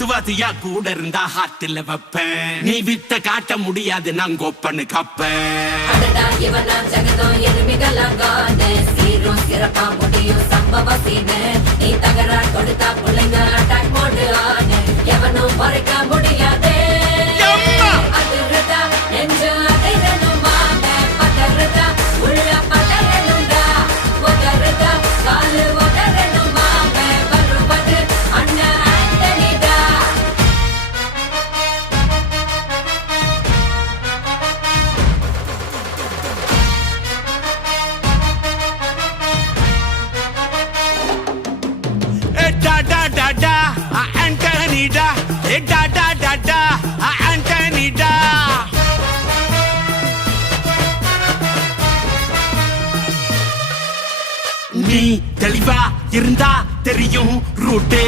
சுவாதியா கூட இருந்தா ஹார்ட்ல வைப்பேன் நீ வித்த காட்ட முடியாது நான் கோப்பன்னு கப்பேன் ஜகதம் எருமிகளாகான சீரும் சிறப்பா முடியும் சம்பவ சீனு நீ தகரா கொடுத்தா பிள்ளைங்க அட்டாக் மோடு ஆனு எவனும் மறைக்க முடியாதே அதிர்றதா நெஞ்சு அதிரணும் வாங்க பதறதா உள்ள பதறணும்டா உதறதா காலு உதறணும் வாங்க வருவது அண்ணன் ஆண்டனிடா Da da da da, Anthony da. Da da da da, Anthony da. நீ தெளிவா இருந்தா தெரியும் ரூட்டே